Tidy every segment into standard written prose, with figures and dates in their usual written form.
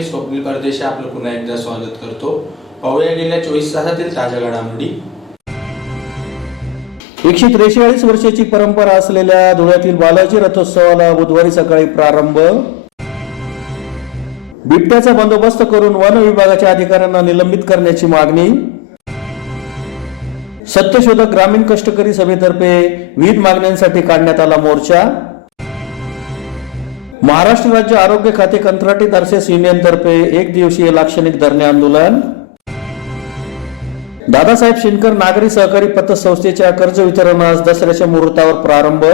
मी स्वप्नील परदेशी आपलं पुन्हा एकदा स्वागत करतो। पाहूया गेल्या 24 तासातील ताज्या घडामोडी। 143 वर्षाची परंपरा असलेल्या धुळ्यातील बालाजी रथोत्सवाला बुधवारी सकाळी प्रारंभ। बिबट्याचा बंदोबस्त करून वन विभागाच्या अधिकाऱ्यांना निलंबित करण्याची मागणी। सत्यशोधक ग्रामीण कष्टकरी सभेतर्फे विविध मागण्यांसाठी काढण्यात आला मोर्चा। महाराष्ट्र राज्य आरोग्य खाते कंत्राटी नर्सेस युनियन तर्फे एक दिवसीय लाक्षणिक धरणे आंदोलन। दादासाहेब शिंदकर नागरी सहकारी पतसंस्थेच्या कर्ज वितरणास दसऱ्याच्या मुहूर्तावर प्रारंभ।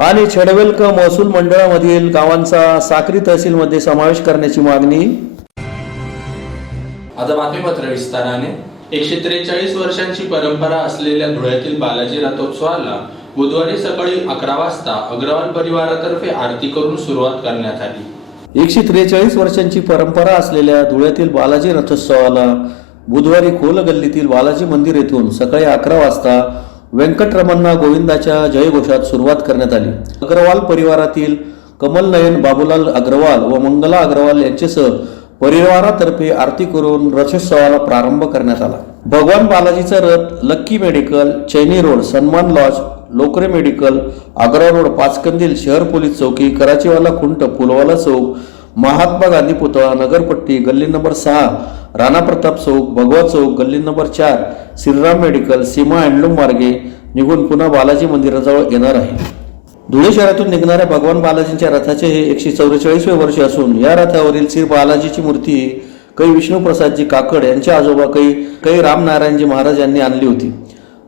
आणि छडवेलक महसूल मंडळामधील गावांचा साक्री तहसीलमध्ये समावेश करण्याची मागणी। आता बातमीपत्र विस्ताराने। 143 वर्षांची परंपरा असलेल्या धुळ्यातील बालाजी रथोत्सवाला बुधवारी सकाळी 11 वाजता अग्रवाल परिवारातर्फे आरती करून सुरुवात करण्यात आली। 143 वर्षांची परंपरा असलेल्या धुळ्यातील बालाजी रथोत्सवाला बुधवारी खोल गल्लीतील बालाजी मंदिर येथून सकाळी 11 वाजता व्यंकटरमण्णा गोविंदाच्या जयघोषात सुरुवात करण्यात आली। अग्रवाल परिवारातील कमलनयन बाबूलाल अग्रवाल व मंगला अग्रवाल यांच्यासह परिवारातर्फे आरती करून रथोत्सवाला प्रारंभ करण्यात आला। भगवान बालाजीचा रथ lucky medical, Chaini road, Sanman lodge, Lokare medical, Agra road, Pachkandil शहर पोलीस चौकी, कराचीवाला खुंट, पुलवाला चौक, महात्मा गांधी पुतळा, नगरपट्टी, गल्ली नंबर 6, राणा प्रताप चौक, भगवा चौक, गल्ली नंबर 4, श्रीराम मेडिकल, सीमा हँडलूम मार्गे निघून पुन्हा बालाजी मंदिराजवळ येणार आहे। धुळे शहरातून निघणाऱ्या भगवान बालाजींच्या रथाचे हे 144वे वर्ष असून या रथावरील श्री बालाजीची मूर्ती कै विष्णुप्रसादजी काकड यांच्या आजोबा कै रामनारायणजी महाराज यांनी आणली होती।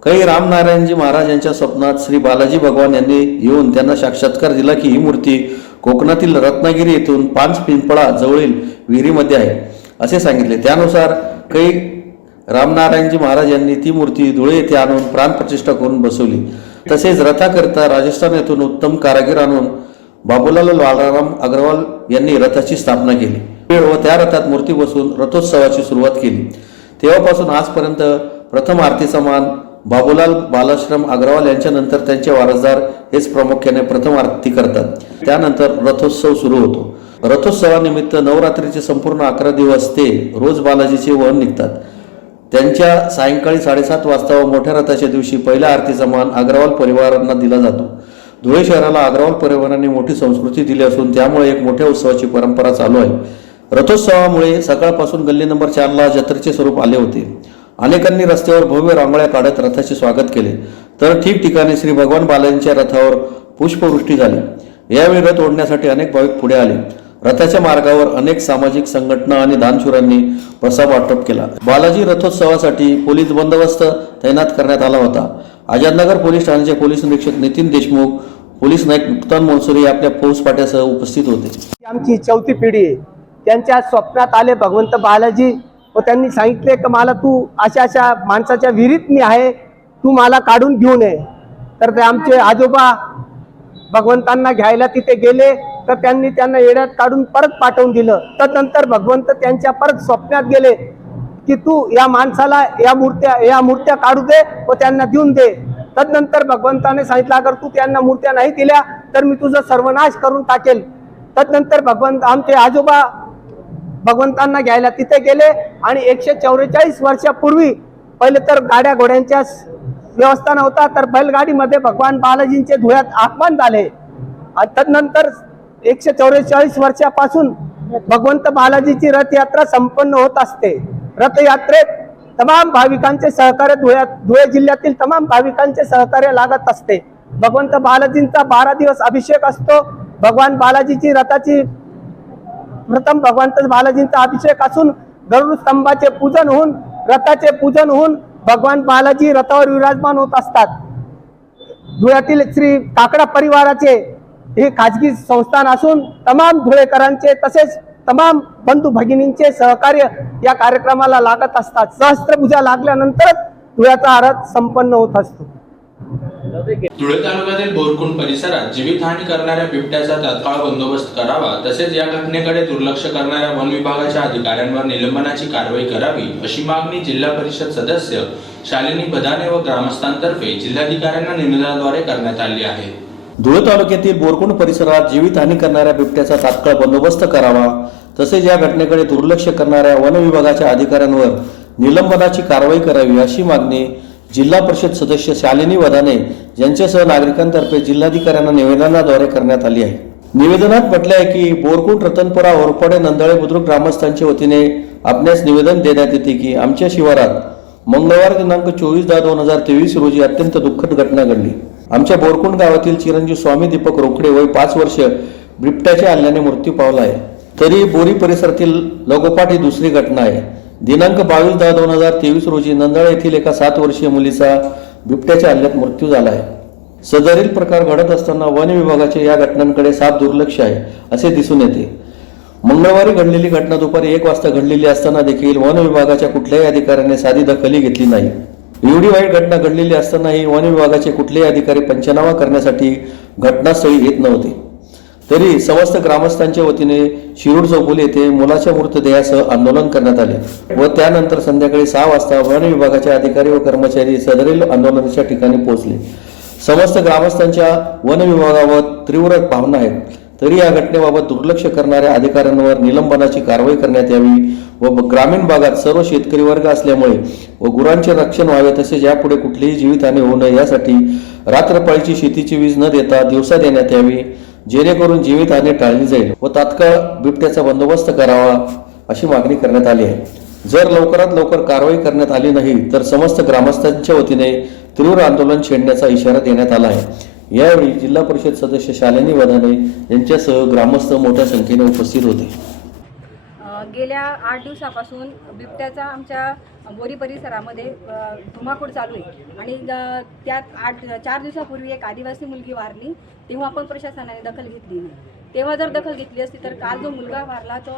कै रामनारायणजी महाराज यांच्या स्वप्नात श्री बालाजी भगवान यांनी येऊन त्यांना साक्षात्कार दिला की ही मूर्ती कोकणातील रत्नागिरी येथून 5 पिंपळा जवळील विहिरीमध्ये आहे असे सांगितले। त्यानुसार कै रामनारायणजी महाराज यांनी ती मूर्ती धुळे येथे आणून प्राणप्रतिष्ठा करून बसवली। तसेच रथाकरिता राजस्थान येथून उत्तम कारागीर आणून बाबूलाल बाळाराम अग्रवाल यांनी रथाची स्थापना केली व त्या रथात मूर्ती बसवून रथोत्सवाची सुरुवात केली। तेव्हापासून आजपर्यंत प्रथम आरतीचा मान बाबूलाल बालाश्रम अग्रवाल यांच्यानंतर त्यांचे वारसदार हेच प्रामुख्याने प्रथम आरती करतात। त्यानंतर रथोत्सव सुरू होतो। रथोत्सवानिमित्त नवरात्रीचे संपूर्ण 11 दिवस ते रोज बालाजीचे वहन निघतात। त्यांच्या सायंकाळी 7:30 वाजता व मोठ्या रथाच्या दिवशी पहिल्या आरतीचा मान अग्रवाल परिवारांना दिला जातो। धुळे शहराला अग्रवाल परिवारांनी मोठी संस्कृती दिली असून त्यामुळे एक मोठ्या उत्सवाची परंपरा चालू आहे। रथोत्सवामुळे सकाळपासून गल्ली नंबर 4ला जत्रेचे स्वरूप आले होते। अनेकांनी रस्त्यावर भव्य रांगोळ्या काढत रथाचे स्वागत केले तर ठिकठिकाणी श्री भगवान बालाजींच्या रथावर पुष्पवृष्टी झाली। यावेळी रथ ओढण्यासाठी अनेक भाविक पुढे आले। रथाच्या मार्गावर अनेक सामाजिक संघटना आणि दानशूरांनी प्रसाद वाटप केला। बालाजी रथोत्सवासाठी पोलीस बंदोबस्त तैनात करण्यात आला होता। आझादनगर पोलीस ठाण्याचे पोलीस निरीक्षक नितीन देशमुख, पोलीस नाईक मुक्तान मनसुरी आपल्या फौजफाट्यासह उपस्थित होते। आमची 4थी पिढी आहे। त्यांच्या स्वप्नात आले भगवंत बालाजी व त्यांनी सांगितले की मला तू अशा माणसाच्या विहिरीत मी आहे, तू मला काढून घेऊन ये। तर ते आमचे आजोबा भगवंतांना घ्यायला तिथे गेले तर त्यांनी त्यांना येड्यात काढून परत पाठवून दिलं। त्यानंतर भगवंत त्यांच्या परत स्वप्नात गेले की तू या माणसाला या मूर्त्या काढू दे व त्यांना देऊन दे। तदनंतर भगवंताने सांगितलं अगर तू त्यांना मूर्त्या नाही दिल्या तर मी तुझा सर्वनाश करून टाकेल। तदनंतर आमचे आजोबा भगवंतांना घ्यायला तिथे गेले आणि 144 वर्षापूर्वी पहिले तर गाड्या घोड्यांच्या व्यवस्था नव्हता तर बैलगाडीमध्ये भगवान बालाजींचे धुळ्यात आगमन झाले। तदनंतर 144 वर्षापासून भगवंत बालाजीची रथयात्रा संपन्न होत असते। रथयात्रेत तमाम भाविकांचे सहकार्य धुळे जिल्ह्यातील तमाम भाविकांचे सहकार्य लागत असते। भगवंत बालाजींचा 12 दिवस अभिषेक असतो। भगवान बालाजीची रथाची प्रथम भगवंत बालाजींचा अभिषेक असून गरुड स्तंभाचे पूजन होऊन रथाचे पूजन होऊन भगवान बालाजी रथावर विराजमान होत असतात। धुळ्यातील श्री काकडा परिवाराचे हे खाजगी संस्थान असून तमाम धुळेकरांचे तसेच तमाम बंधू भगिनींचे सहकार्य या कार्यक्रमाला लागत असतात। सहस्त्रपूजा लागल्यानंतरच धुळ्याचा रथ संपन्न होत असतो। धुळे तालुक्यातील बोरकुंड परिसरात जीवितहानी करणाऱ्या बिबट्याचा तात्काळ बंदोबस्त करावा तसेच या घटनेकडे दुर्लक्ष करणाऱ्या वन विभागाच्या अधिकाऱ्यांवर निलंबनाची कारवाई करावी अशी मागणी जिल्हा परिषद सदस्य शालिनी बदाने व ग्रामस्थांतर्फे जिल्हाधिकाऱ्यांना निवेदनाद्वारे करण्यात आली आहे। धुळे तालुक्यातील बोरकुंड परिसरात जीवितहानी करणाऱ्या बिबट्याचा तात्काळ बंदोबस्त करावा, तसेच या घटनेकडे दुर्लक्ष करणाऱ्या वन विभागाच्या अधिकाऱ्यांवर निलंबनाची कारवाई करावी अशी मागणी जिल्हा परिषद सदस्य शालिनी वधाने यांच्यासह नागरिकांतर्फे जिल्हाधिकाऱ्यांना निवेदनाद्वारे करण्यात आली आहे। निवेदनात म्हटले आहे की बोरकुंड, रतनपुरा, ओरपडे, नंदळे बुद्रुक ग्रामस्थांच्या वतीने आपणास निवेदन देण्यात येते की आमच्या शिवारात मंगळवार दिनांक 24/10/2023 रोजी अत्यंत दुःखद घटना घडली। आमच्या बोरकुंड गावातील चिरंजीव स्वामी दीपक रोकडे वय 5 वर्ष बिबट्याच्या हल्ल्याने मृत्यू पावला आहे। तरी बोरी परिसरातील लगोपाठ ही दुसरी घटना आहे। दिनांक 22/10/2023 रोजी नंदळे येथील एका 7 वर्षीय मुलीचा बिबट्याच्या हल्ल्यात मृत्यू झाला आहे। सदरील प्रकार घडत असताना वन विभागाचे या घटनांकडे साफ दुर्लक्ष आहे असे दिसून येते। मंगळवारी घडलेली घटना दुपारी 1 वाजता घडलेली असताना देखील वन विभागाच्या कुठल्याही अधिकाऱ्याने साधी दखल घेतली नाही। एवढी वाईट घटना घडलेली असतानाही वन विभागाचे कुठलेही अधिकारी पंचनामा करण्यासाठी घटनास्थळी येत नव्हते। तरी समस्त ग्रामस्थांच्या वतीने शिरूर चौफुली येथे मुलाच्या मृतदेहासह आंदोलन करण्यात आले व त्यानंतर संध्याकाळी 6 वाजता वन विभागाचे अधिकारी व कर्मचारी सदरील आंदोलनाच्या ठिकाणी पोहोचले। समस्त ग्रामस्थांच्या वन विभागावर तीव्र भावना आहेत। तरी या घटनेबाबत दुर्लक्ष करणाऱ्या अधिकाऱ्यांवर निलंबनाची कारवाई करण्यात यावी व ग्रामीण भागात सर्व शेतकरी वर्ग असल्यामुळे व गुरांचे रक्षण व्हावे, तसेच यापुढे कुठलीही जीवितहानी होऊ नये यासाठी रात्रपाळीची शेतीची वीज न देता दिवसा देण्यात यावी, जेणेकरून जीवितहानी टाळली जाईल व तात्काळ बिबट्याचा बंदोबस्त करावा अशी मागणी करण्यात आली आहे। जर लवकरात लवकर कारवाई करण्यात आली नाही तर समस्त ग्रामस्थांच्या वतीने तीव्र आंदोलन छेडण्याचा इशारा देण्यात आला आहे। यावेळी जिल्हा परिषद सदस्य शालिनी वधाने यांच्यासह ग्रामस्थ मोठ्या संख्येने उपस्थित होते। गेल्या 8 दिवसापासून बिबट्याचा आमच्या बोरी परिसरामध्ये धुमाकूळ चालू आहे आणि त्यात 4 दिवसापूर्वी एक आदिवासी मुलगी वारली, तेव्हा पण प्रशासनाने दखल घेतली नाही। तेव्हा जर दखल घेतली असती तर काल जो मुलगा वारला तो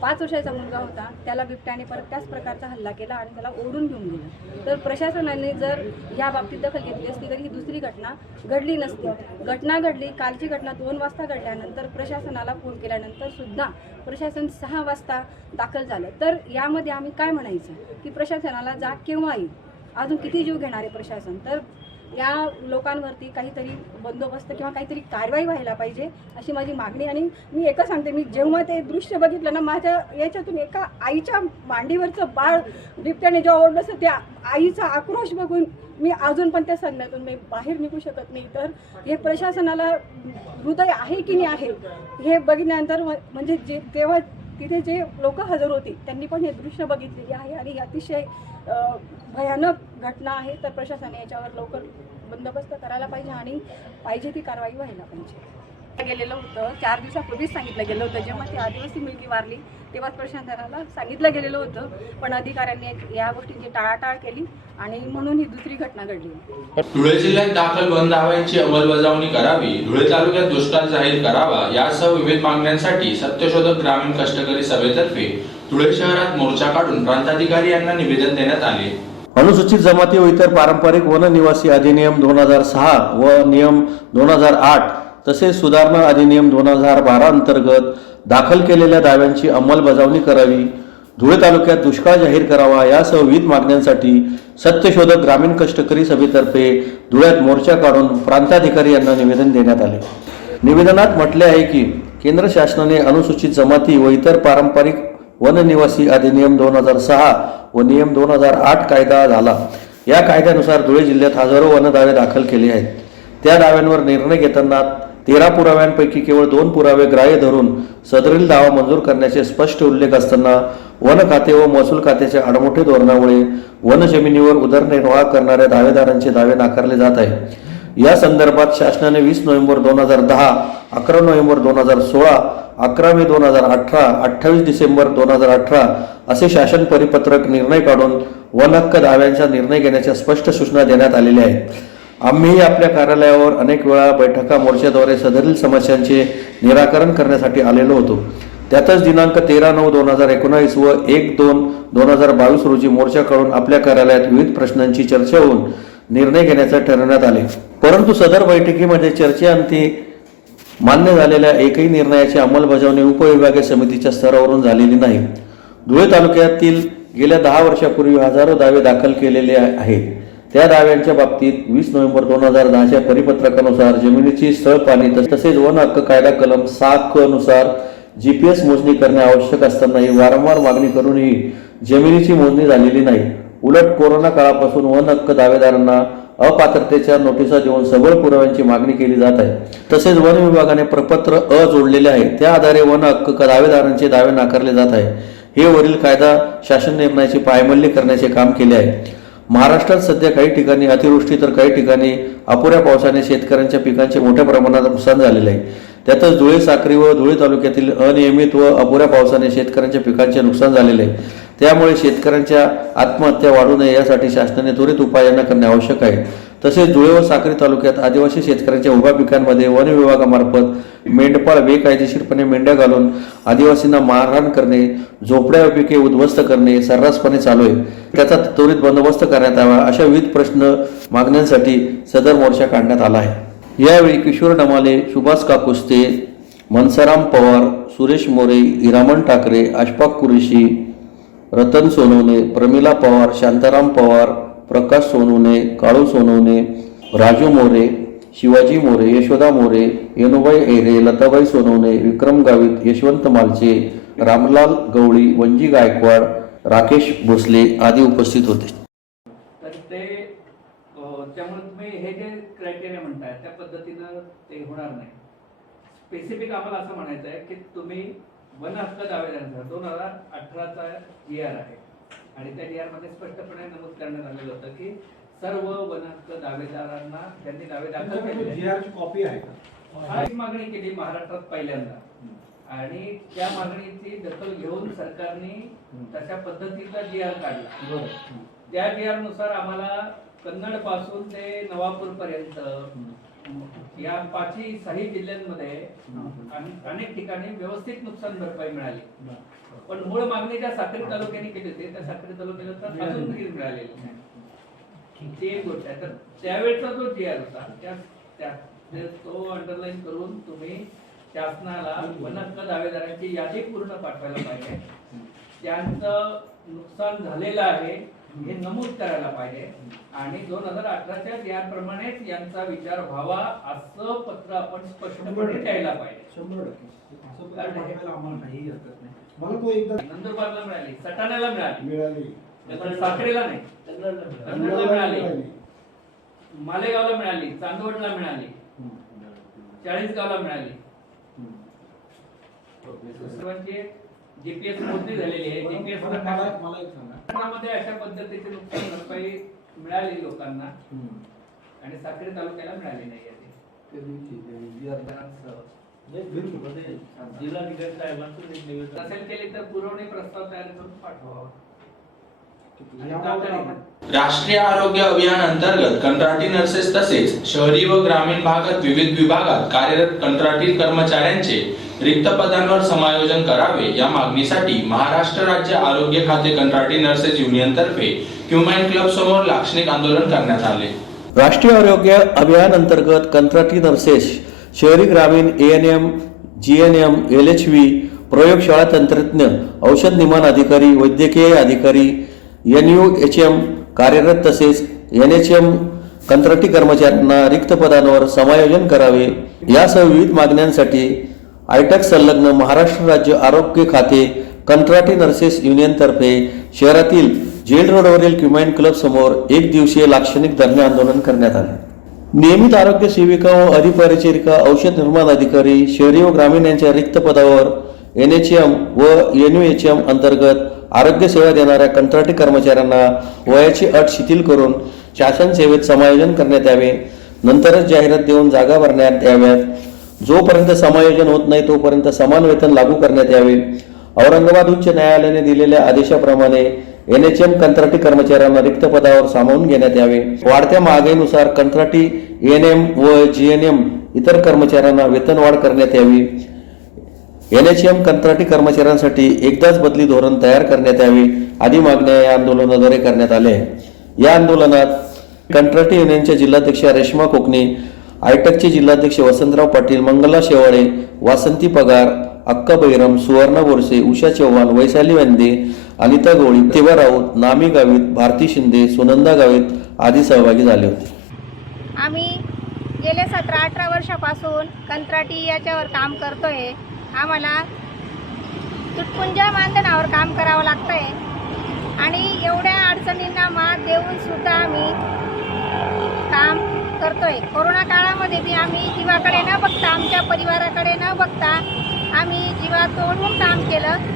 5 वर्षाचा मुलगा होता, त्याला बिबट्याने परत त्याच प्रकारचा हल्ला केला आणि त्याला ओढून घेऊन गेला। तर प्रशासनाने जर या बाबतीत दखल घेतली असती तर ही दुसरी घटना घडली नसती। घटना घडली, कालची घटना 2 वाजता घडल्यानंतर प्रशासनाला फोन केल्यानंतर सुद्धा प्रशासन 6 वाजता दाखल झालं। तर यामध्ये आम्ही काय म्हणायचं की प्रशासनाला जाग केव्हा येईल, अजून किती जीव घेणार आहे प्रशासन। तर या लोकांवरती काहीतरी बंदोबस्त किंवा काहीतरी कारवाई व्हायला पाहिजे अशी माझी मागणी। आणि मी एकच सांगते, मी जेव्हा ते दृश्य बघितलं ना, माझ्या याच्यातून एका आईच्या मांडीवरचं बाळ बिबट्याने जेव्हा ओढलं असं त्या आईचा आक्रोश बघून मी अजून पण त्या सदम्यातून मी बाहेर निघू शकत नाही। तर हे प्रशासनाला हृदय आहे की नाही आहे हे बघितल्यानंतर म्हणजे तेव्हा तिथे जे लोक हजर होते त्यांनी पण हे दृश्य बघितलेले आहे आणि अतिशय भयानक घटना आहे। तर प्रशासनाने याच्यावर लवकर बंदोबस्त करायला पाहिजे आणि पाहिजे ती कारवाई व्हायला पाहिजे। गेलेलं होतं 4 दिवसापूर्वीच सांगितलं गेलं होतं, जेव्हा ती आदिवासी मुलगी वारली तेव्हाच प्रशासनाला सांगितलं गेलेलं होतं, पण अधिकाऱ्यांनी या गोष्टींची टाळाटाळ केली आणि म्हणून ही दुसरी घटना घडली। धुळे जिल्ह्यात दाखल बंद दाव्यांची अंमलबजावणी करावी, धुळे तालुक्यात दुष्काळ जाहीर करावा यासह विविध मागण्यांसाठी सत्यशोधक ग्रामीण कष्टकरी सभेतर्फे धुळे शहरात मोर्चा काढून प्रांताधिकारी यांना निवेदन देण्यात आले। अनुसूचित जमाती व इतर पारंपरिक वन निवासी अधिनियम 2006 व नियम 2008 तसेच सुधारणा अधिनियम 2012 अंतर्गत दाखल केलेल्या दाव्यांची अंमलबजावणी करावी, धुळे तालुक्यात दुष्काळ जाहीर करावा यासह विविध मागण्यांसाठी सत्यशोधक ग्रामीण कष्टकरी सभेतर्फे धुळ्यात मोर्चा काढून प्रांताधिकारी यांना निवेदन देण्यात आले। निवेदनात म्हटले आहे की केंद्र शासनाने अनुसूचित जमाती व इतर पारंपरिक वन निवासी अधिनियम 2006 व नियम 2008 कायदा झाला। या कायद्यानुसार धुळे जिल्ह्यात हजारो वन दावे दाखल केले आहेत। त्या दाव्यांवर निर्णय घेताना 13 पुराव्यांपैकी केवळ 2 पुरावे ग्राह्य धरून सदरील दावा मंजूर करण्याचे स्पष्ट उल्लेख असताना वन खाते व महसूल खात्याच्या आडमोठे धोरणामुळे वन जमिनीवर उदरनिर्वाह करणाऱ्या दावेदारांचे दावे नाकारले जात आहे। या संदर्भात शासनाने 20 नोव्हेंबर 2010, 11 नोव्हेंबर 2016, 11 मे 2018, 28 डिसेंबर 2018 असे शासन परिपत्रक निर्णय काढून वन हक्क दाव्यांचा निर्णय घेण्याच्या स्पष्ट सूचना देण्यात आलेल्या आहेत। आम्ही आपल्या कार्यालयावर अनेक वेळा बैठका मोर्चाद्वारे सदरील समस्यांचे निराकरण करण्यासाठी आलेलो होतो। त्यातच दिनांक 13/9/2019 व 1/2/2022 रोजी मोर्चा काढून आपल्या कार्यालयात विविध प्रश्नांची चर्चा होऊन निर्णय घेण्याचे ठरवण्यात आले। परंतु सदर बैठकीमध्ये चर्चेअंती मान्य झालेल्या एकही निर्णयाची अंमलबजावणी उपविभागीय समितीच्या स्तरावरून झालेली नाही। धुळे तालुक्यातील गेल्या 10 वर्षापूर्वी हजारो दावे दाखल केलेले आहेत। त्या दाव्यांच्या बाबतीत 20 नोव्हेंबर 2010च्या परिपत्रकानुसार जमिनीची स्थळ पाणी तसेच वन हक्क कायदा कलम 6 क नुसार GPS मोजणी करणे आवश्यक असतानाही वारंवार मागणी करूनही जमिनीची मोजणी झालेली नाही. उलट कोरोना काळापासून वन हक्क दावेदारांना अपात्रतेच्या नोटिसा देऊन सबळ पुराव्यांची मागणी केली जात आहे. तसेच वन विभागाने प्रपत्र जोडलेले आहे. त्या आधारे वन हक्क दावेदारांचे दावे नाकारले जात आहे. हे वरील कायदा शासन निर्णयाची पायमल्ली करण्याचे काम केले आहे. महाराष्ट्रात सध्या काही ठिकाणी अतिवृष्टी तर काही ठिकाणी अपुऱ्या पावसाने शेतकऱ्यांच्या पिकांचे मोठ्या प्रमाणात नुकसान झालेले आहे. त्यातच धुळे, साक्री व धुळे तालुक्यातील अनियमित व अपुऱ्या पावसाने शेतकऱ्यांच्या पिकांचे नुकसान झालेले आहे. त्यामुळे शेतकऱ्यांच्या आत्महत्या वाढू नये यासाठी शासनाने त्वरित उपाययोजना करणे आवश्यक आहे. तसेच धुळे व साक्री तालुक्यात आदिवासी शेतकऱ्यांच्या उभ्या पिकांमध्ये वन विभागामार्फत मेंढपाळ बेकायदेशीरपणे मेंढ्या घालून आदिवासींना मारहाण करणे, झोपड्या पिके उद्ध्वस्त करणे सर्रासपणे चालू आहे. त्याचा त्वरित बंदोबस्त करण्यात यावा अशा विविध प्रश्न मागण्यांसाठी सदर मोर्चा काढण्यात आला आहे. यावेळी किशोर डमाले, सुभाष काकुस्ते, मनसाराम पवार, सुरेश मोरे, हिरामण ठाकरे, अशफाक कुरेशी, रतन सोनवणे, प्रमिला पवार, शांताराम पवार, प्रकाश सोनवणे, काळू सोनवणे, राजू मोरे, शिवाजी मोरे, यशोदा मोरे, येनुबाई ऐरे, लताबाई सोनवणे, विक्रम गावित, यशवंत मालचे, रामलाल गवळी, वंजी गायकवाड, राकेश भोसले आदी उपस्थित होते. तर ते त्यामुळे तुम्ही हे जे क्रायटेरिया म्हणताय त्या पद्धतीनं ते होणार नाही. स्पेसिफिक आम्हाला असं म्हणायचं आहे की तुम्ही वन हक्क दावेदारांचा 2018चा GR आहे आणि त्या GR मध्ये स्पष्टपणे नमूद करण्यात आलेलं होतं की सर्व वन हक्क दावेदारांना त्यांनी दावे दाखल केले कॉपी आहे का? ही मागणी केली महाराष्ट्रात पहिल्यांदा आणि त्या मागणीची दखल घेऊन सरकारने तशा पद्धतीचा GR काढला. त्या GR नुसार आम्हाला कन्नड पासून ते नवापूर पर्यंत या 5ही जिल्ह्यांमध्ये अनेक ठिकाणी व्यवस्थित नुकसान भरपाई मिळाली. पण मूळ मागणी ज्या साक्री तालुक्याने केली होती त्या साक्री तालुक्याला तर अजून मिळालेली नाही. ती एक गोष्ट आहे. तर त्यावेळेचा जो GR होता तो अंडरलाईन करून तुम्ही शासनाला वन हक्क दावेदारांची यादी पूर्ण पाठवायला पाहिजे. त्यांचं नुकसान झालेलं आहे हे नमूद करायला पाहिजे आणि 2018च्या GR प्रमाणेच यांचा विचार व्हावा असं पत्र आपण स्पष्टपणे द्यायला पाहिजे. 100% आम्हाला काही हरकत नाही. मला तो एकदा नंदुरबारला मिळाली, सटाण्याला मिळाली, साखरेला नाही, कन्नडला मिळाली, मालेगावला मिळाली, चांदवडला मिळाली, चाळीसगावला मिळाली. सर्वांची GPS मोजणी झालेली आहे. GPS मला एक सांगा, मध्ये अशा पद्धतीचे नुकसान भरपाई मिळाली लोकांना आणि साक्री तालुक्याला मिळाली नाही. नसेल केली तर पुरवणी प्रस्ताव तयार करून पाठवावा. राष्ट्रीय आरोग्य अभियान अंतर्गत कंत्राटी नर्सेस तसेच शहरी व ग्रामीण भागात विविध विभागात कार्यरत कंत्राटी कर्मचाऱ्यांचे रिक्त पदांवर समायोजन करावे या मागणीसाठी महाराष्ट्र राज्य आरोग्य खाते कंत्राटी नर्सेस युनियन तर्फे क्युमाइन क्लब समोर लाक्षणिक आंदोलन करण्यात आले. राष्ट्रीय आरोग्य अभियान अंतर्गत कंत्राटी नर्सेस, शहरी ग्रामीण ANM, GNM, LHV, प्रयोगशाळा तंत्रज्ञ, औषध निमान अधिकारी, वैद्यकीय अधिकारी, NUHM कार्यरत तसेच NHM कंत्राटी कर्मचाऱ्यांना रिक्त पदांवर समायोजन करावे यासह विविध मागण्यांसाठी आयटक संलग्न महाराष्ट्र राज्य आरोग्य खाते कंत्राटी नर्सेस युनियन तर्फे शहरातील जेल रोडवरील क्युमाइन क्लब समोर एक दिवसीय लाक्षणिक धरणे आंदोलन करण्यात आले. नियमित आरोग्य सेविका व अधिपरिचारिका, औषध निर्माण अधिकारी, शहरी व ग्रामीण यांच्या रिक्त पदावर NHM व NUHM अंतर्गत आरोग्य सेवा देणाऱ्या कंत्राटी कर्मचाऱ्यांना वयाची अट शिथिल करून शासन सेवेत समायोजन करण्यात यावे. नंतरच जाहिरात देऊन जागा भरण्यात याव्यात. जोपर्यंत समायोजन होत नाही तोपर्यंत समान वेतन लागू करण्यात यावे. औरंगाबाद उच्च न्यायालयाने दिलेल्या आदेशाप्रमाणे NHM कंत्राटी कर्मचाऱ्यांना रिक्त पदावर सामावून घेण्यात यावे. वाढत्या महागाईनुसार कंत्राटी ANM व GNM इतर कर्मचाऱ्यांना वेतनवाढ करण्यात यावी. NHM कंत्राटी कर्मचाऱ्यांसाठी एकदाच बदली धोरण तयार करण्यात यावे आदी मागण्या या आंदोलनाद्वारे करण्यात आल्या आहे. या आंदोलनात कंत्राटी युनियनच्या जिल्हाध्यक्षा रेश्मा कोकणे, आयटकचे जिल्हाध्यक्ष वसंतराव पाटील, मंगला शेवाळे, वासंती पगार, अक्का बैरम, सुवर्णा बोरसे, उषा चव्हाण, वैशाली वंदे, अनिता गवळी, प्रतिभा राऊत, नामी गावित, भारती शिंदे, सुनंदा गावित, आदी सहभागी झाले होते. आम्ही गेले 17-18 वर्षापासून कंत्राटी याच्यावर काम करतोय. आम्हाला तुटपुंज्या मानधनावर काम करावं लागतंय आणि एवढ्या अडचणींना मात देऊन सुद्धा आम्ही काम करतोय. कोरोना काळामध्ये बी आम्ही जीवाकडे न बघता, आमच्या परिवाराकडे न बघता आम्ही जीवा तोडून काम केलं.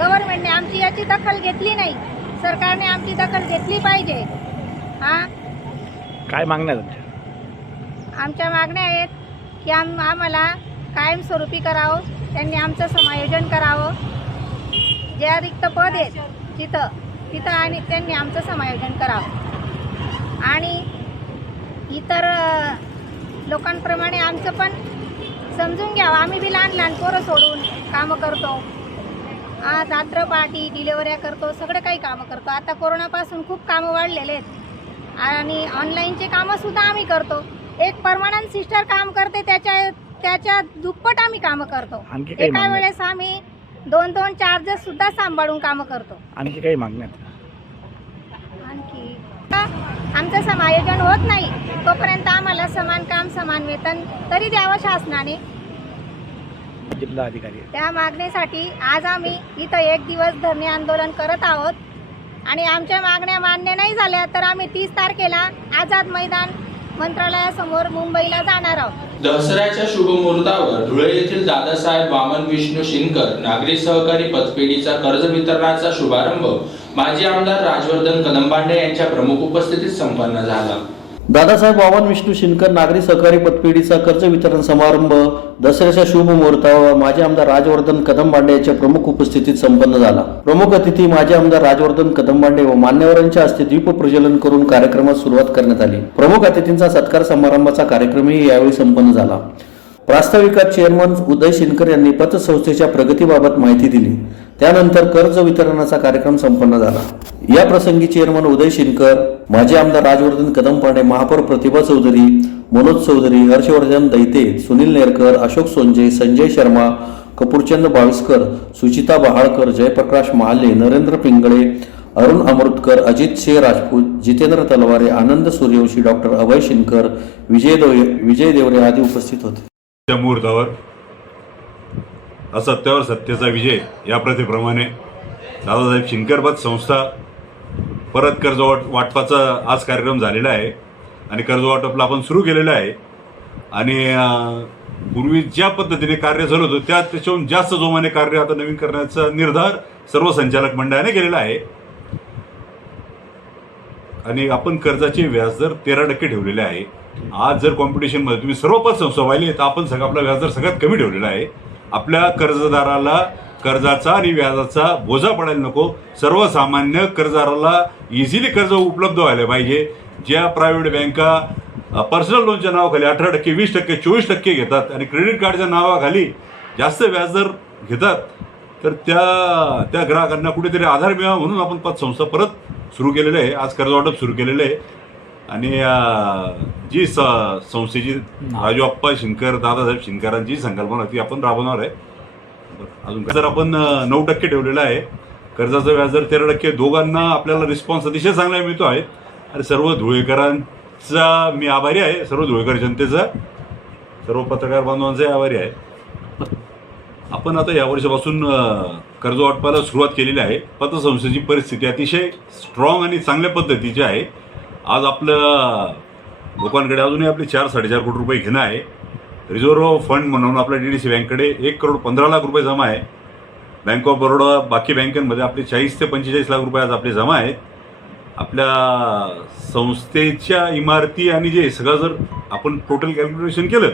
गव्हर्नमेंटने आमची याची दखल घेतली नाही. सरकारने आमची दखल घेतली पाहिजे. काय मागण्या तुमच्या? आमच्या मागण्या आहेत की आम्हाला कायमस्वरूपी करावं, त्यांनी आमचं समायोजन करावं. ज्या रिक्त पद आहेत तिथं आणि त्यांनी आमचं समायोजन करावं आणि इतर लोकांप्रमाणे आमचं पण समजून घ्यावं. आम्ही बी लहान लहान पोरं सोडून कामं करतो. आज रात्र पार्टी डिलेवऱ्या करतो, सगळं काही कामं करतो. आता कोरोनापासून खूप कामं वाढलेले आहेत आणि ऑनलाईनचे कामंसुद्धा आम्ही करतो. एक परमनंट सिस्टर काम करते, त्याच्या दुप्पट आम्ही कामं करतो. एका वेळेस आम्ही 2-2 चार्जेस सुद्धा सांभाळून कामं करतो. आणखी काही मागण्या? आणखी आमचं समायोजन होत नाही तोपर्यंत आम्हाला समान काम समान वेतन तरी द्यावं शासनाने. जिल्हा अधिकारी त्या मागणीसाठी आज आम्ही इथं 1 दिवस धरणे आंदोलन करत आहोत आणि आमच्या मागण्या मान्य नाही झाल्या तर आम्ही 30 तारखेला आझाद मैदान मंत्रालयासमोर मुंबईला जाणार आहोत. दसऱ्याच्या शुभमुहूर्तावर धुळे येथील दादासाहेब वामन विष्णू शिनकर नागरी सहकारी पतपेढीचा कर्ज वितरणाचा शुभारंभ माजी आमदार राजवर्धन कदमबांडे यांच्या प्रमुख उपस्थितीत संपन्न झाला. दादासाहेब वामन विष्णू शिनकर नागरी सहकारी पतपेढीचा कर्ज वितरण समारंभ दसऱ्याच्या शुभ मुहूर्तावर माजी आमदार राजवर्धन कदमबांडे यांच्या प्रमुख उपस्थितीत संपन्न झाला. प्रमुख अतिथी माजी आमदार राजवर्धन कदमबांडे व मान्यवरांच्या हस्ते दीप प्रज्वलन करून कार्यक्रमास सुरुवात करण्यात आली. प्रमुख अतिथींचा सत्कार समारंभाचा कार्यक्रमही यावेळी संपन्न झाला. प्रास्ताविकात चेअरमन उदय शिनकर यांनी पतसंस्थेच्या प्रगतीबाबत माहिती दिली. त्यानंतर कर्ज वितरणाचा कार्यक्रम संपन्न झाला. या प्रसंगी चेअरमन उदय शिनकर, माजी आमदार राजवर्धन कदमबांडे, महापौर प्रतिभा चौधरी, मनोज चौधरी, हर्षवर्धन दैते, सुनील नेरकर, अशोक सोंजे, संजय शर्मा, कपूरचंद बाविस्कर, सुचिता बहाळकर, जयप्रकाश महाले, नरेंद्र पिंगळे, अरुण अमृतकर, अजित सिंह राजपूत, जितेंद्र तलवारे, आनंद सूर्यवंशी, डॉक्टर अभय शिनकर, विजय देवरे आदी उपस्थित होते. त्या मुहूर्तावर असत्यावर सत्याचा विजय या प्रथेप्रमाणे दादासाहेब शिनकर पत संस्था परत कर्ज वाटपाचा आज कार्यक्रम झालेला आहे आणि कर्ज वाटपला आपण सुरू केलेलं आहे आणि पूर्वी ज्या पद्धतीने कार्य झालं होतं त्याच्याहून जास्त जोमाने कार्य आता नवीन करण्याचा निर्धार सर्व संचालक मंडळाने केलेला आहे आणि आपण कर्जाचे व्याजदर 13% ठेवलेले आहे. आज जर कॉम्पिटिशनमध्ये तुम्ही सर्व पतसंस्था पाहिली तर आपण आपला व्याजदर सगळ्यात कमी ठेवलेला आहे. आपल्या कर्जदाराला कर्जाचा आणि व्याजाचा बोजा पडायला नको. सर्वसामान्य कर्जदाराला इझिली कर्ज उपलब्ध व्हायला पाहिजे. ज्या प्रायव्हेट बँका पर्सनल लोनच्या नावाखाली 18%, 20%, 24% घेतात आणि क्रेडिट कार्डच्या नावाखाली जास्त व्याजदर घेतात तर त्या ग्राहकांना कुठेतरी आधार मिळावा म्हणून आपण पतसंस्था परत सुरू केलेलं आहे. आज कर्ज वाटप सुरू केलेलं आहे आणि जी संस्थेची राजू आप्पा शिनकर, दादासाहेब शिनकरांची संकल्पना ती आपण राबवणार आहे. अजून जर आपण 9% ठेवलेला आहे. कर्जाचं व्याजदर 13%. दोघांना आपल्याला रिस्पॉन्स अतिशय चांगला मिळतो आहे आणि सर्व धुळेकरांचा मी आभारी आहे. सर्व धुळेकर जनतेचा, सर्व पत्रकार बांधवांचाही आभारी आहे. आपण आता या वर्षापासून कर्ज वाटपाला सुरुवात केलेली आहे. पतसंस्थेची परिस्थिती अतिशय स्ट्रॉंग आणि चांगल्या पद्धतीची आहे. आज आपलं लोकांकडे अजूनही आपले 4-4.5 कोटी रुपये घेणं आहे. रिझर्व्ह फंड म्हणून आपल्या DDC बँकेकडे 1,15,00,000 रुपये जमा आहे. बँक ऑफ बरोडा, बाकी बँकांमध्ये आपले 40 ते 45 लाख रुपये आज आपले जमा आहेत. आपल्या संस्थेच्या इमारती आणि जे सगळं जर आपण टोटल कॅल्क्युलेशन केलं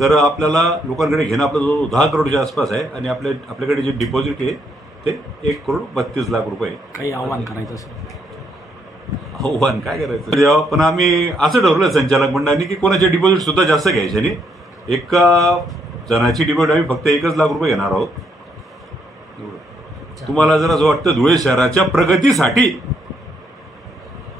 तर आपल्याला लोकांकडे घेणं आपलं जो 10 करोडच्या आसपास आहे आणि आपल्याकडे जे डिपॉझिट आहे ते 1,32,00,000 रुपये. काही आव्हान करायचं असेल? आव्हान काय करायचं तेव्हा पण आम्ही असं ठरवलं संचालक मंडळाने की कोणाचे डिपॉझिट सुद्धा जास्त घ्यायचे नाही. एका जणाची डिपॉझिट आम्ही फक्त 1 लाख रुपये घेणार आहोत. तुम्हाला जर असं वाटतं धुळे शहराच्या प्रगतीसाठी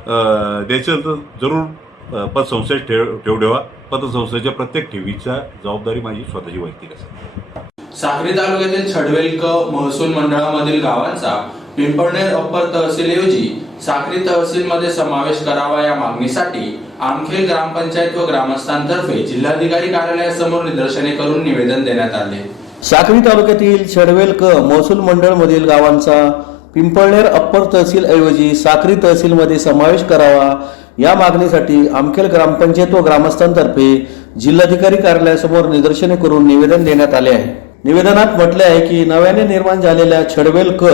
द्यायचं तर जरूर पतसंस्थेत ठेव ठेवा. पतसंस्थेच्या प्रत्येक ठेवीचा जबाबदारी माझी स्वतःची वैयक्तिक असेल. साक्री तालुक्यातील छडवेलक महसूल मंडळामधील गावांचा पिंपळनेर अप्पर तहसीलऐवजी साक्री तहसीलमध्ये समावेश करावा या मागणीसाठी आमखेल ग्रामपंचायत व ग्रामस्थांतर्फे जिल्हाधिकारी कार्यालयासमोर निदर्शने करून निवेदन देण्यात आले। साक्री तालुक्यातील छडवेल क महसूल मंडळ मधील गावांचा पिंपळनेर अप्पर तहसील ऐवजी साक्री तहसीलमध्ये समावेश करावा या मागणीसाठी आमखेल ग्रामपंचायत व ग्रामस्थांतर्फे जिल्हाधिकारी कार्यालयासमोर निदर्शने करून निवेदन देण्यात आले आहे। निवेदनात म्हटले आहे की नव्याने निर्माण झालेल्या छडवेल क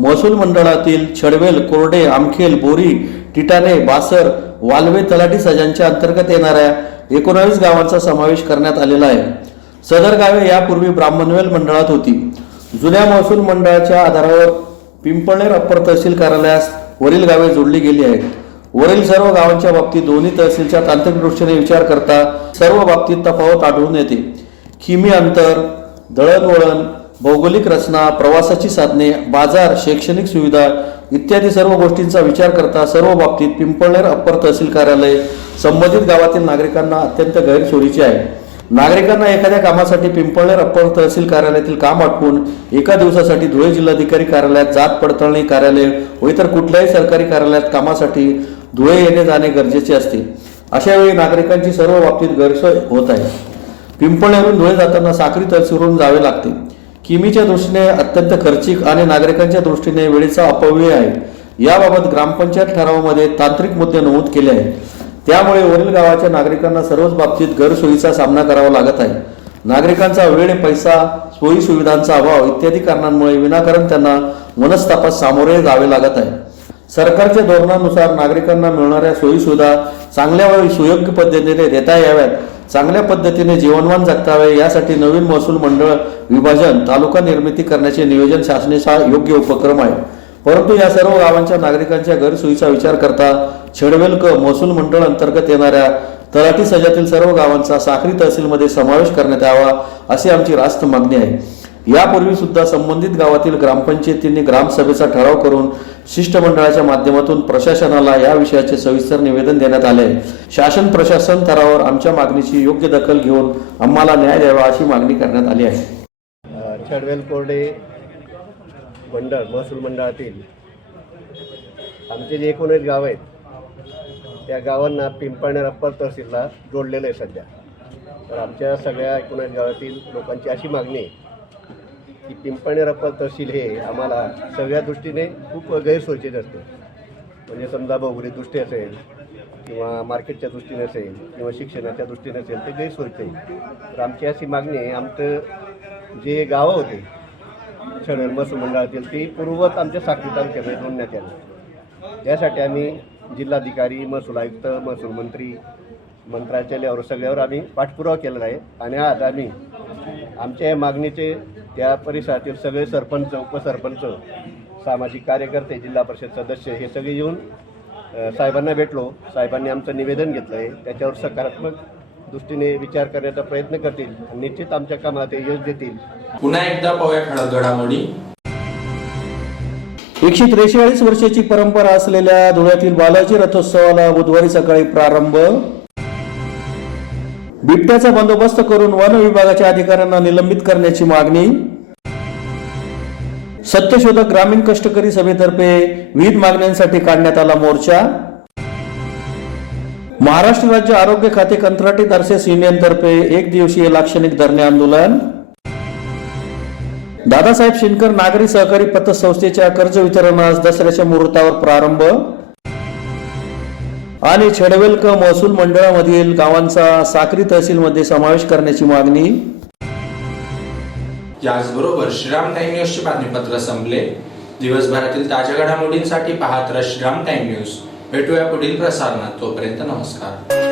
महसूल मंडळातील छडवेल, कोरडे, आमखेल, बोरी, टिटाणे, बासर, वालवे तलाठी सजांच्या अंतर्गत येणाऱ्या 19 गावांचा समावेश करण्यात आलेला आहे। सदर गावे यापूर्वी ब्राह्मणवेल मंडळात होती। जुन्या महसूल मंडळाच्या आधारावर पिंपळनेर अप्पर तहसील कार्यालयास वरील गावे जोडली गेली आहेत। वरील सर्व गावांच्या बाबतीत दोन्ही तहसीलच्या तांत्रिक दृष्टीने विचार करता सर्व बाबतीत तफावत आढळून येते। किमी अंतर, दळणवळण, भौगोलिक रचना, प्रवासाची साधने, बाजार, शैक्षणिक सुविधा इत्यादी सर्व गोष्टींचा विचार करता सर्व बाबतीत पिंपळनेर अप्पर तहसील कार्यालय संबंधित गावातील नागरिकांना अत्यंत गैरसोयीचे आहे। नागरिकांना एखाद्या कामासाठी पिंपळनेर अप्पर तहसील कार्यालयातील काम आटपून एका दिवसासाठी धुळे जिल्हाधिकारी कार्यालयात जात पडताळणी कार्यालय व इतर कुठल्याही सरकारी कार्यालयात कामासाठी धुळे येणे जाणे गरजेचे असते। अशा वेळी नागरिकांची सर्व बाबतीत गैरसोय होत आहे। पिंपळनेरहून धुळे जाताना साक्री तहसीलवरून जावे लागते। किमीच्या दृष्टीने अत्यंत खर्चिक आणि नागरिकांच्या दृष्टीने वेळेचा अपव्यय आहे। याबाबत ग्रामपंचायत ठरावामध्ये तांत्रिक मुद्दे नमूद केले आहेत। त्यामुळे वरील गावाच्या नागरिकांना सर्वच बाबतीत गैरसोयीचा सामना करावा लागत आहे। नागरिकांचा वेळ, पैसा, सोयी सुविधांचा अभाव इत्यादी कारणांमुळे विनाकारण त्यांना मनस्तापास सामोरे जावे लागत आहे। सरकारच्या धोरणानुसार नागरिकांना मिळणाऱ्या सोयी सुविधा चांगल्या व सुयोग्य पद्धतीने देता याव्यात, चांगल्या पद्धतीने जीवनमान जगतावे यासाठी नवीन महसूल मंडळ विभाजन, तालुका निर्मिती करण्याचे नियोजन शासनाचा योग्य उपक्रम आहे। परंतु या सर्व गावांच्या नागरिकांच्या गैरसोयीचा विचार करता छडवेल क महसूल मंडळ अंतर्गत येणाऱ्या तलाठी सजातील सर्व गावांचा साक्री तहसीलमध्ये समावेश करण्यात यावा अशी आमची रास्त मागणी आहे। यापूर्वी सुद्धा संबंधित गावातील ग्रामपंचायतींनी ग्रामसभेचा ठराव करून शिष्टमंडळाच्या माध्यमातून प्रशासनाला या विषयाचे सविस्तर निवेदन देण्यात आले आहे। शासन प्रशासन स्तरावर आमच्या मागणीची योग्य दखल घेऊन आम्हाला न्याय द्यावा अशी मागणी करण्यात आली आहे। छडवेल कोरडे मंडळ महसूल मंडळातील आमचे जे 19 गाव आहेत त्या गावांना पिंपळनेर अप्पर तहसीलला जोडलेलं आहे सध्या। तर आमच्या सगळ्या 19 गावातील लोकांची अशी मागणी आहे की पिंपळनेर अप्पर तहसील हे आम्हाला सगळ्या दृष्टीने खूप गैरसोयीचे असते। म्हणजे समजा भौगोलिक दृष्टी असेल किंवा मार्केटच्या दृष्टीने असेल किंवा शिक्षणाच्या दृष्टीने असेल ते गैरसोयीचे आहे। तर आमची अशी मागणी आहे, आमचं जे गावं होते छडवेल महसूल मंडळातील ती पूर्ववत आमच्या साक्री तालुक्यामध्ये जोडण्यात यावी। यासाठी आम्ही जिल्हाधिकारी, महसूल आयुक्त, महसूल मंत्री, मंत्रालयावर सगळ्यावर आम्ही पाठपुरावा केलेला आहे। आणि आज आम्ही आमच्या या मागणीचे त्या परिसरातील सगळे सरपंच, उपसरपंच, सामाजिक कार्यकर्ते, जिल्हा परिषद सदस्य हे सगळे येऊन साहेबांना भेटलो। साहेबांनी आमचं निवेदन घेतलं आहे, त्याच्यावर सकारात्मक दृष्टीने विचार करण्याचा प्रयत्न करतील आणि निश्चित आमच्या कामाला ते यश देतील। पुन्हा एकदा पाहूया ठळक घडामोडी। 143 वर्षाची परंपरा असलेल्या धुळ्यातील बालाजी रथोत्सवाला बुधवारी सकाळी प्रारंभ। बिबट्याचा बंदोबस्त करून वन विभागाच्या अधिकाऱ्यांना निलंबित करण्याची मागणी। सत्यशोधक ग्रामीण कष्टकरी सभेतर्फे विविध मागण्यांसाठी काढण्यात आला मोर्चा। महाराष्ट्र राज्य आरोग्य खाते कंत्राटी नर्सेस युनियनतर्फे 1 दिवसीय लाक्षणिक धरणे आंदोलन। दादासाहेब शिंदकर नागरी सहकारी पतसंस्थेच्या कर्ज वितरणास दसऱ्याच्या मुहूर्तावर प्रारंभ। आणि छडवेल क महसूल मंडळामधील गावांचा साक्री तहसीलमध्ये समावेश करण्याची मागणी। याचबरोबर श्रीराम टाइम न्यूजचे बातमीपत्र संपले। दिवसभरातील ताज्या घडामोडींसाठी पाहत रहा श्रीराम टाइम न्यूज। भेटूया पुढील प्रसारणात, तोपर्यंत नमस्कार।